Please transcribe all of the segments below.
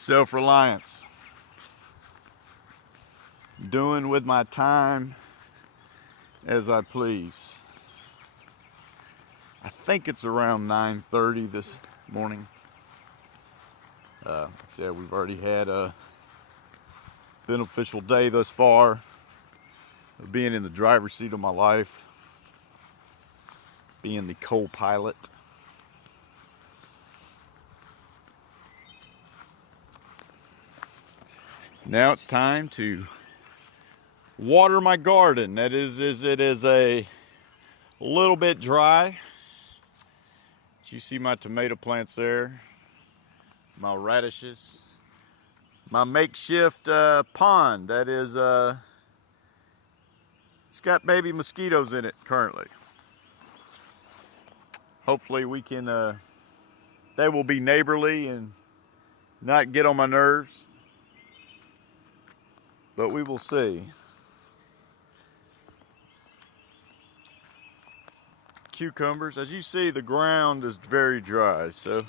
Self-reliance. Doing with my time as I please. I think it's around 9:30 this morning. Like I said, we've already had a beneficial day thus far of being in the driver's seat of my life, being the co-pilot. Now it's time to water my garden. It is a little bit dry. You see my tomato plants there, my radishes, my makeshift pond that is it's got baby mosquitoes in it currently. Hopefully we can they will be neighborly and not get on my nerves, but we will see. Cucumbers, as you see, the ground is very dry, so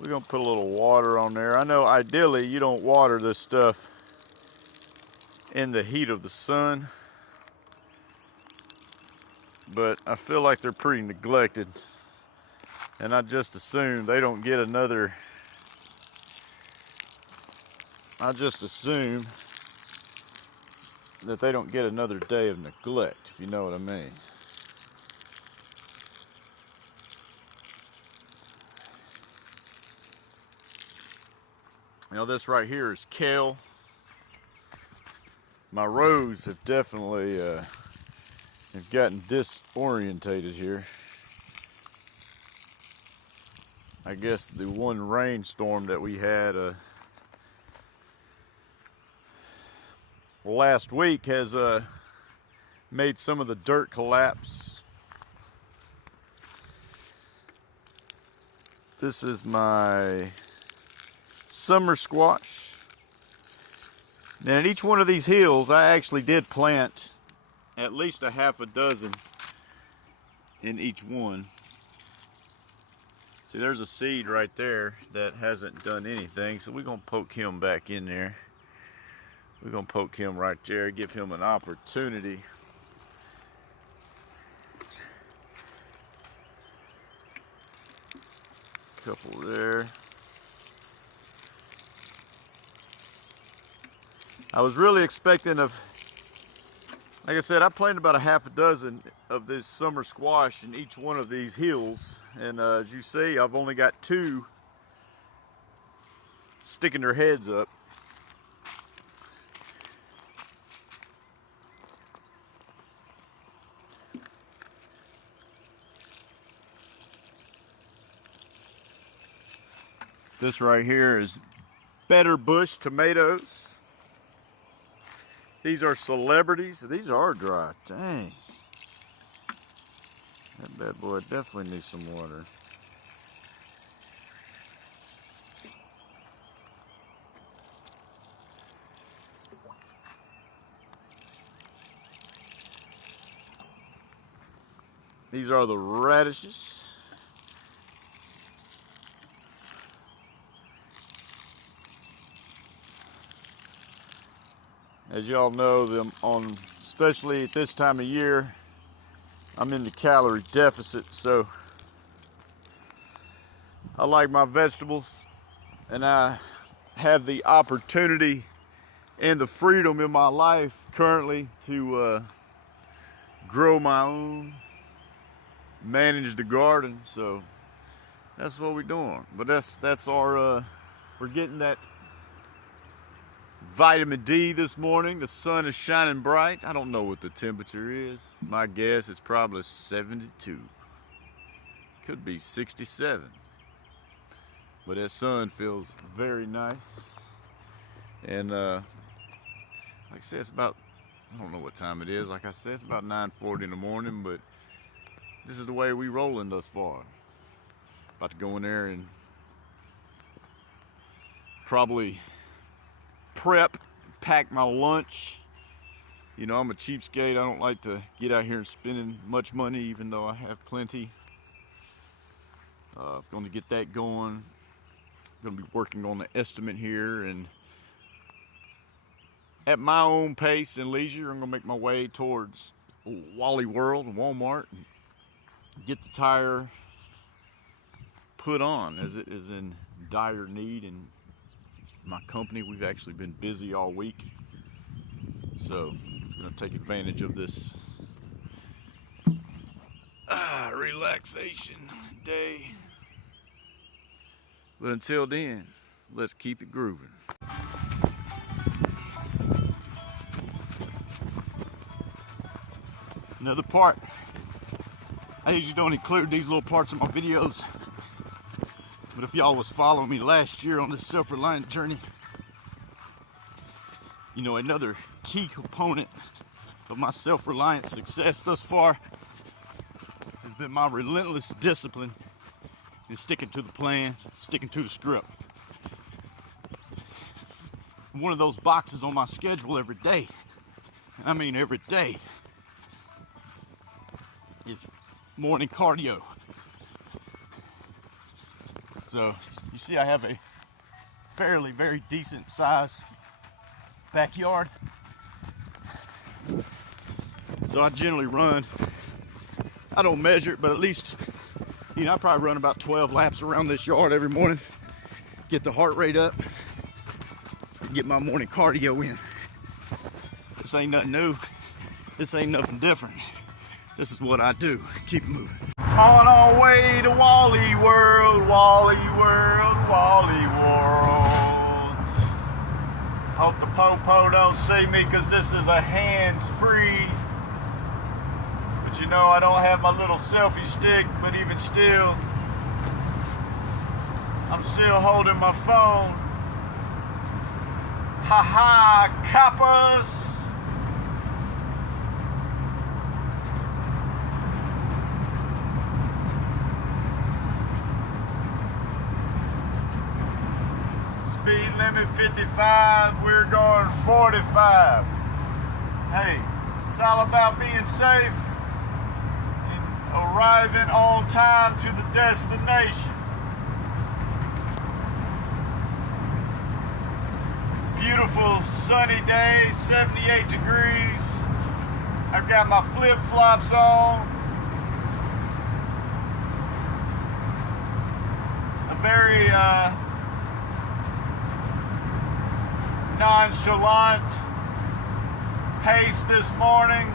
we're gonna put a little water on there. I know ideally you don't water this stuff in the heat of the sun, but I feel like they're pretty neglected, and I just assume they don't get another, I just assume that they don't get another day of neglect, if you know what I mean. You know, this right here is kale. My rows have definitely have gotten disorientated here. I guess the one rainstorm that we had last week has made some of the dirt collapse. This is my summer squash. Now in each one of these hills I actually did plant at least a half a dozen in each one. See, there's a seed right there that hasn't done anything, so we're gonna poke him back in there. We're gonna poke him right there, give him an opportunity. Couple there. I was really expecting like I said, I planted about a half a dozen of this summer squash in each one of these hills, and as you see, I've only got two sticking their heads up. This right here is Better Bush tomatoes. These are celebrities. These are dry. Dang. That bad boy definitely needs some water. These are the radishes. As y'all know, especially at this time of year, I'm in the calorie deficit, so I like my vegetables, and I have the opportunity and the freedom in my life currently to grow my own, manage the garden, so that's what we're doing. But that's our we're getting that vitamin D this morning. The sun is shining bright. I don't know what the temperature is. My guess is probably 72. Could be 67. But that sun feels very nice. And like I said, it's about, I don't know what time it is. Like I said, it's about 9:40 in the morning, but this is the way we rolling thus far. About to go in there and probably pack my lunch. You know, I'm a cheapskate. I don't like to get out here and spending much money, even though I have plenty. Going to get that going. going to be working on the estimate here, and at my own pace and leisure, I'm going to make my way towards Wally World and Walmart and get the tire put on, as it is in dire need. And my company, we've actually been busy all week, so I'm going to take advantage of this relaxation day. But until then, let's keep it grooving. Another part. I usually don't include these little parts of my videos, but if y'all was following me last year on this self-reliant journey, you know, another key component of my self-reliant success thus far has been my relentless discipline in sticking to the plan, sticking to the script. One of those boxes on my schedule every day, I mean every day, is morning cardio. So you see I have a very decent size backyard. So I generally run, I don't measure it, but at least, you know, I probably run about 12 laps around this yard every morning, get the heart rate up, get my morning cardio in. This ain't nothing new. This ain't nothing different. This is what I do. Keep it moving. On our way to Wally World, Wally World, Wally World. Hope the po-po don't see me, because this is a hands-free. But you know, I don't have my little selfie stick, but even still, I'm still holding my phone. Ha ha, coppers! Speed limit 55, we're going 45. Hey, it's all about being safe and arriving on time to the destination. Beautiful sunny day, 78 degrees. I've got my flip-flops on. A very nonchalant pace this morning.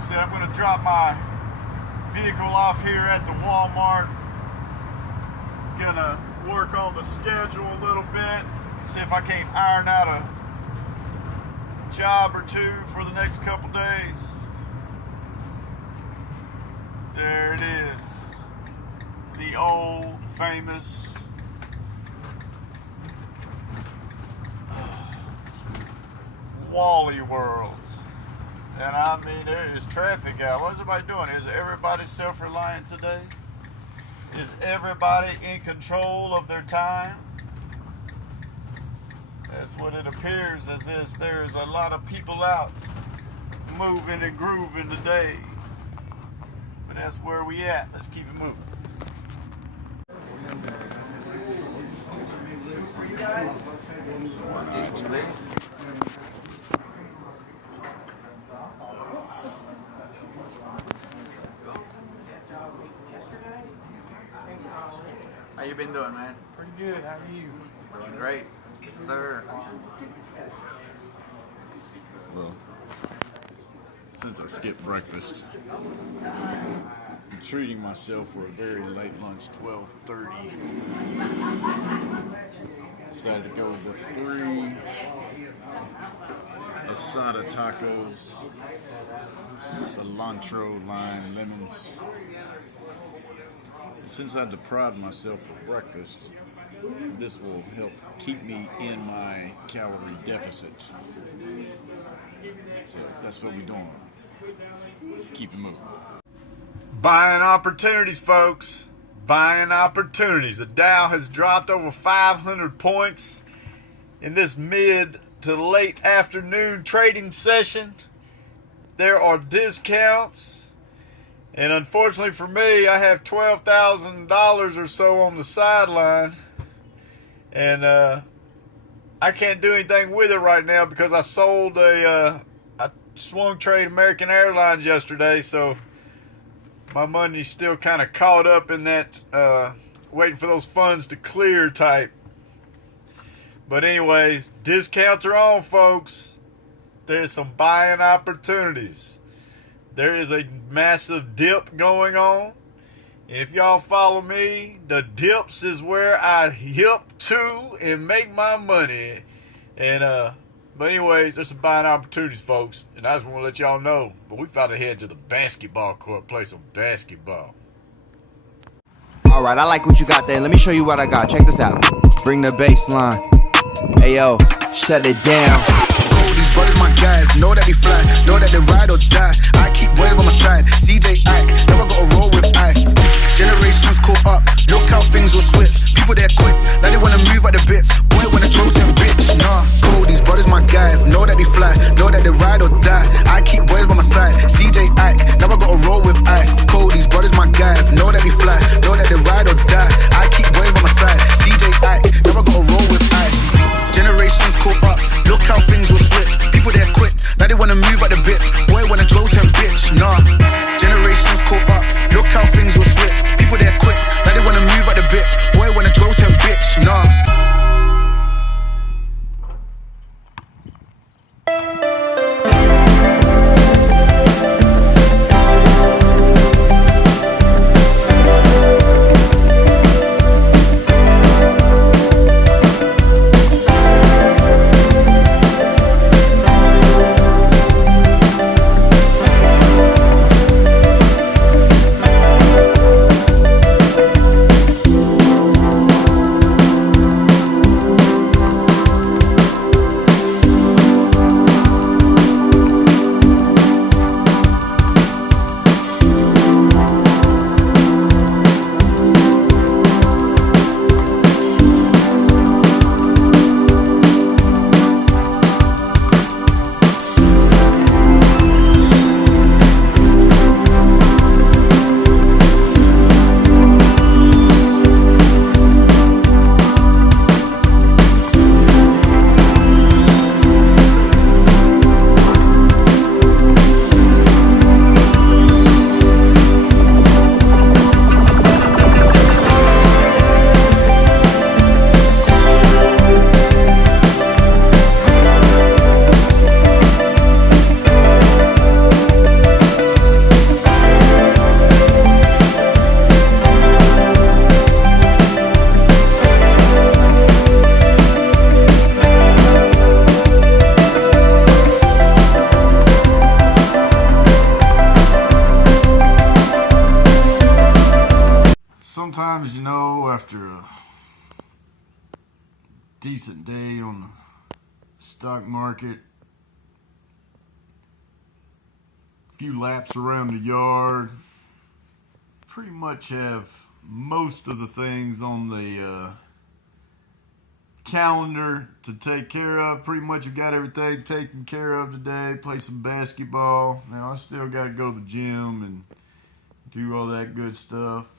So I'm going to drop my vehicle off here at the Walmart. Gonna work on the schedule a little bit, see if I can't iron out a job or two for the next couple days. There it is, the old famous Wally World. And I mean, there is traffic out. What's everybody doing? Is everybody self-reliant today? Is everybody in control of their time? That's what it appears as if there's a lot of people out moving and grooving today. But that's where we at. Let's keep it moving. How you been doing, man? Pretty good. How are you? Doing great. Yes, sir. Well, since I skipped breakfast, I'm treating myself for a very late lunch, 12:30. Decided to go with the 3 asada tacos, cilantro, lime, lemons. Since I deprived myself of breakfast, this will help keep me in my calorie deficit. So that's what we're doing. Keep it moving. Buying opportunities, folks. Buying opportunities. The Dow has dropped over 500 points in this mid to late afternoon trading session. There are discounts And unfortunately for me, I have $12,000 or so on the sideline. And I can't do anything with it right now because I sold I swung trade American Airlines yesterday, so my money's still kind of caught up in that waiting for those funds to clear type. But anyways, discounts are on, folks. There's some buying opportunities. There is a massive dip going on. If y'all follow me, the dips is where I hip to and make my money. And but anyways, there's some buying opportunities, folks. And I just want to let y'all know. But we about to head to the basketball court, play some basketball. Alright, I like what you got there. Let me show you what I got. Check this out. Bring the bass line. Hey yo, shut it down. These brothers my guys, know that they fly, know that they ride or die. I keep boys by my side, CJ Ike, never gotta roll with ice. Generations caught up, look how things will switch. People they're quick, now they wanna move at the bits. Boy when I throw them bitch, nah. Cool, these brothers my guys, know that they fly, know that they ride or die. I keep boys by my side, CJ Ike, never gotta roll with ice. Cool, these brothers my guys, know that they fly, know that they ride or die. I keep boys by my side, CJ Ike, never gotta roll with ice. Generations caught up, look how things will switch. People they're quick, now they wanna move at the bits. Boy when I throw them bitch, nah. Generations caught up, look how things will switch. People they're quick, now they wanna move at the bits. Boy when I throw them bitch, nah. Sometimes, you know, after a decent day on the stock market, a few laps around the yard, pretty much have most of the things on the calendar to take care of. Pretty much have got everything taken care of today. Play some basketball. Now I still got to go to the gym and do all that good stuff.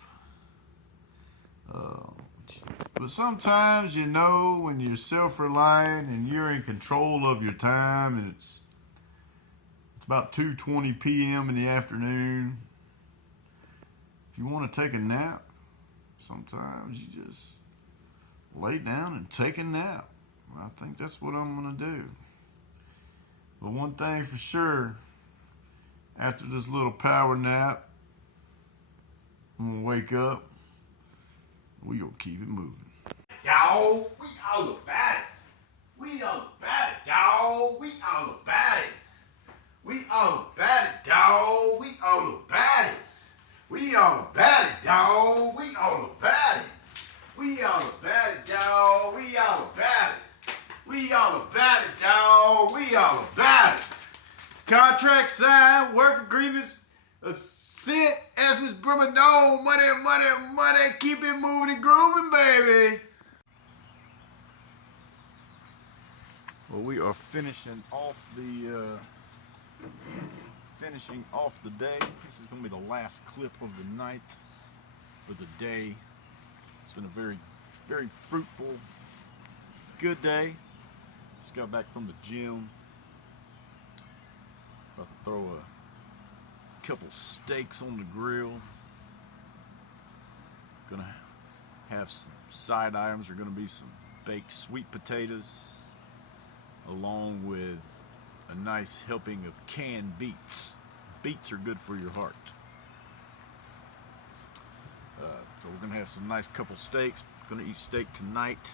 But sometimes, you know, when you're self-reliant and you're in control of your time, and it's about 2:20 p.m. in the afternoon, if you want to take a nap, sometimes you just lay down and take a nap. I think that's what I'm going to do. But one thing for sure, after this little power nap, I'm going to wake up. We gonna keep it moving. Dawg, we all about it. We all about it, dawg. We all about it. We all about it, dawg. We all about it. We all about it, dawg. We all about it. We all about it, dawg. We all about it. We all about it, dawg. We all about it. Contract signed, work agreements sent, as Miss Brummer, no, money, money, money, keep it moving and grooving, baby. Well, we are finishing off the finishing off the day. This is going to be the last clip of the night, of the day. It's been a very, very fruitful, good day. Just got back from the gym. About to throw a couple steaks on the grill. Gonna have some side items. Are gonna be some baked sweet potatoes, along with a nice helping of canned beets. Beets are good for your heart. So we're gonna have some nice couple steaks. Gonna eat steak tonight.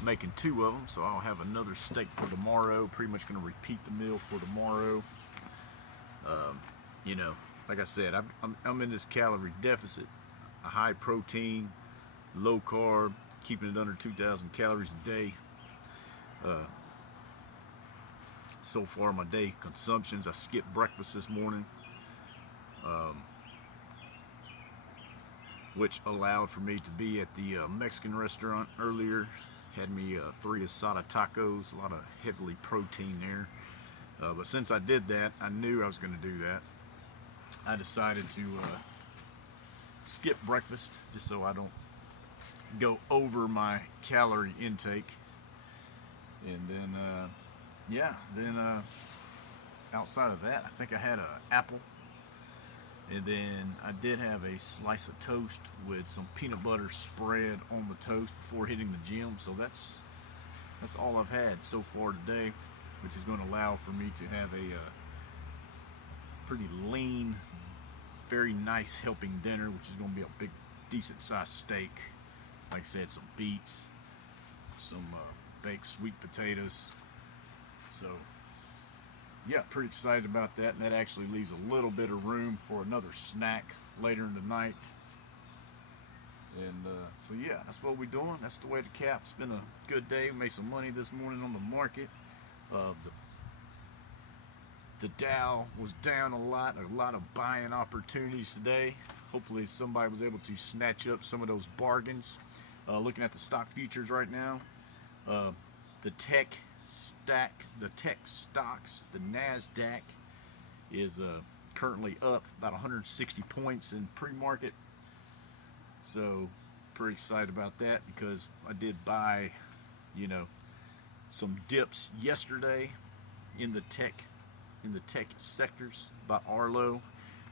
Making 2 of them, so I'll have another steak for tomorrow. Pretty much gonna repeat the meal for tomorrow. You know, like I said, I'm in this calorie deficit. A high protein, low carb, keeping it under 2,000 calories a day. So far my day consumptions, I skipped breakfast this morning, which allowed for me to be at the Mexican restaurant earlier. Had me 3 asada tacos, a lot of heavily protein there. But since I did that, I knew I was going to do that. I decided to skip breakfast just so I don't go over my calorie intake. And then, outside of that, I think I had an apple. And then I did have a slice of toast with some peanut butter spread on the toast before hitting the gym. So that's all I've had so far today, which is going to allow for me to have a pretty lean, very nice helping dinner, which is going to be a big, decent sized steak. Like I said, some beets, some baked sweet potatoes. So yeah, pretty excited about that, and that actually leaves a little bit of room for another snack later in the night. And so yeah, that's what we're doing. That's the way to cap. It's been a good day. We made some money this morning on the market. The Dow was down a lot of buying opportunities today. Hopefully somebody was able to snatch up some of those bargains. Looking at the stock futures right now, the tech stocks, the NASDAQ is currently up about 160 points in pre-market. So pretty excited about that, because I did buy, some dips yesterday in the tech sectors by Arlo.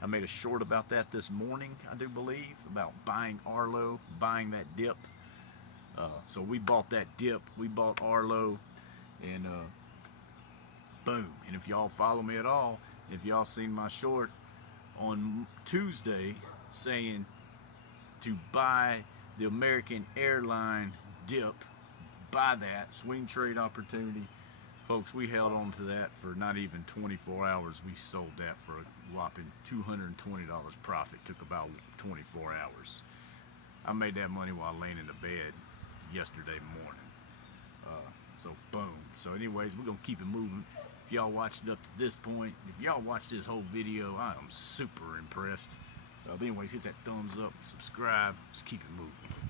I made a short about that this morning, I do believe, about buying Arlo, buying that dip. So we bought that dip, we bought Arlo, and boom. And if y'all follow me at all, if y'all seen my short on Tuesday saying to buy the American airline dip, buy that swing trade opportunity, folks, we held on to that for not even 24 hours. We sold that for a whopping $220 profit. Took about 24 hours. I made that money while laying in the bed yesterday morning. So boom. So anyways, we're gonna keep it moving. If y'all watched it up to this point, if y'all watched this whole video, I am super impressed. But anyways, hit that thumbs up, subscribe, let's keep it moving.